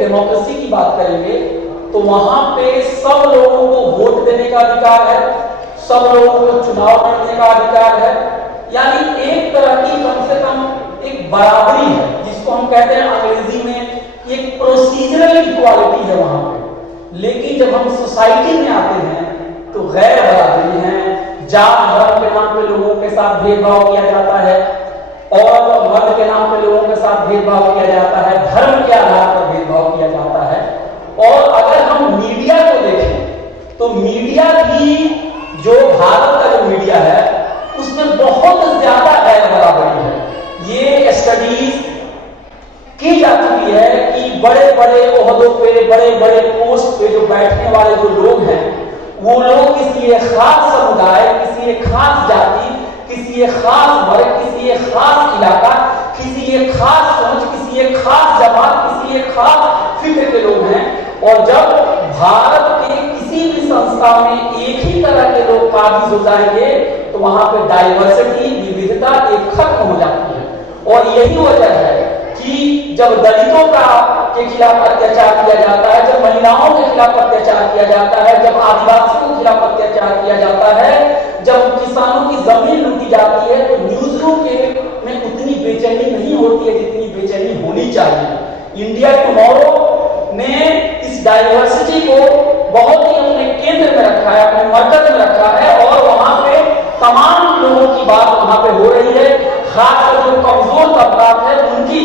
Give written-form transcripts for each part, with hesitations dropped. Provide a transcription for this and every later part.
Democracy की बात करेंगे तो वहां पे सब लोगों को वोट देने का अधिकार है, सब लोगों को चुनाव लड़ने का अधिकार है, यानी एक तरह की कम से कम एक बराबरी है, जिसको हम कहते हैं अंग्रेजी में एक प्रोसीजरल इक्वालिटी है वहां पे। लेकिन जब हम सोसाइटी में आते हैं तो गैर बराबरी है, जात धर्म के नाम पे लोगों के साथ भेदभाव किया जाता है और मत के नाम पे लोगों के साथ भेदभाव किया जाता है, धर्म के आधार पर भेदभाव किया जाता है। और अगर हम मीडिया को देखें तो मीडिया भी, जो भारत का जो मीडिया है उसमें बहुत ज्यादा गैर बराबरी है। ये स्टडीज की जा चुकी है कि बड़े बड़े ओहदों पे, बड़े बड़े पोस्ट पे जो बैठने वाले जो लोग हैं वो लोग किसी एक खास समुदाय, किसी एक खास जाति, किसी एक खास वर्ग, किसी एक खास इलाका, किसी एक खास सोच, किसी एक खास जमात, किसी एक खास फिक्र के लोग हैं। और जब भारत के किसी भी संस्था में एक ही तरह के लोग काबिज हो जाएंगे तो वहां पे डाइवर्सिटी, विविधता एक खत्म हो जाती है। और यही वजह है कि जब दलितों के खिलाफ अत्याचार किया जाता है, जब महिलाओं के खिलाफ अत्याचार किया जाता है, जब आदिवासियों के खिलाफ अत्याचार किया जाता है, जब किसानों की जमीन लूटी जाती है, तो न्यूज रूम में उतनी बेचैनी नहीं होती है जितनी बेचैनी होनी चाहिए। इंडिया टुमारो ने इस डाइवर्सिटी को बहुत ही अपने केंद्र में रखा है, अपने मर्कज में रखा है और वहां पे तमाम लोगों की बात वहां पे हो रही है। खासकर जो कमजोर तबका है उनकी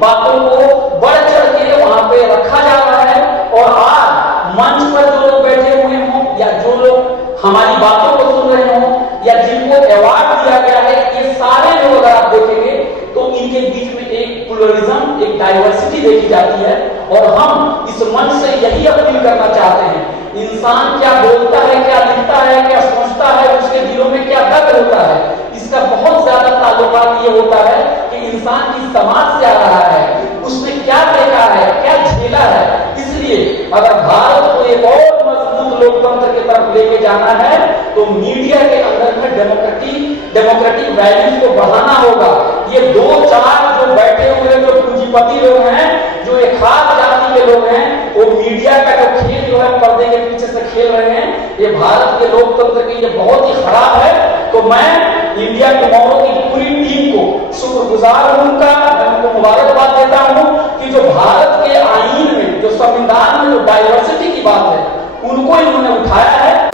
बातों को बढ़ चढ़ के वहां पे रखा जा रहा है। और आज मंच पर जो लोग बैठे हुए हों या जो लोग हमारी बातों को सुन रहे हों या जिनको अवार्ड दिया गया है, ये सारे लोग अगर आप देखेंगे तो इनके बीच में एक प्लुरलिज्म, एक डाइवर्सिटी देखी जाती है। और हम इस मंच से यही अपील करना चाहते हैं, इंसान क्या बोलता है, क्या लिखता है, क्या सोचता है, उसके दिलों में क्या दर्द होता है, इसका बहुत ज्यादा ताल्लुकात ये होता है कि इंसान किस समाज से आ रहा है, उसने क्या देखा है, क्या झेला है। इसलिए अगर भारत को एक और मजबूत लोकतंत्र की तरफ लेके जाना है तो मीडिया के अंदर में डेमोक्रेटिक वैल्यूज को बढ़ाना होगा। ये दो चार जो बैठे हुए जो पूंजीपति लोग हैं, जो एक खास जाति के लोग हैं, वो मीडिया का जो खेल जो है पर्दे के पीछे से खेल रहे हैं, ये भारत के लोकतंत्र के लिए बहुत ही खराब है। तो मैं इंडिया टुमारो की पूरी टीम को शुक्रगुजार हूं, उनका मैं उनको मुबारकबाद देता हूं कि जो भारत के आईन में, जो संविधान में जो डाइवर्सिटी की बात है उनको इन्होंने उठाया है